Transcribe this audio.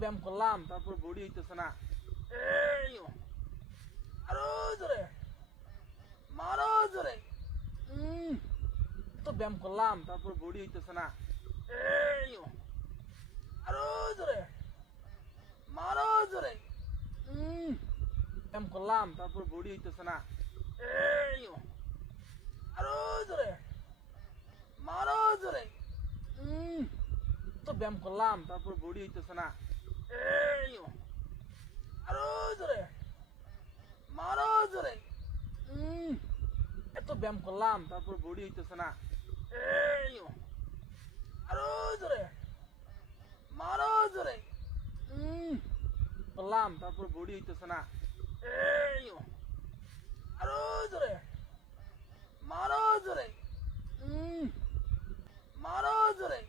ব্যায়াম করলাম, তারপর বডি হইতেছে না। এই আরো জোরে মারো জোরে। তো ব্যায়াম করলাম, তারপর বডি হইতেছে না। এই আরো জোরে মারো জোরে। ব্যায়াম করলাম, তারপর বডি হইতেছে না। এই আরো জোরে মারো জোরে। তো ব্যায়াম করলাম, তারপর বডি হইতেছে না। এই আরো জোরে মারো জোরে। এত ব্যায়াম করলাম, তারপর বডি হইতেছে না। এই আরো জোরে মারো জোরে। করলাম, তারপর বডি হইতেছে না। এই আরো জোরে মারো জোরে। মারো জোরে।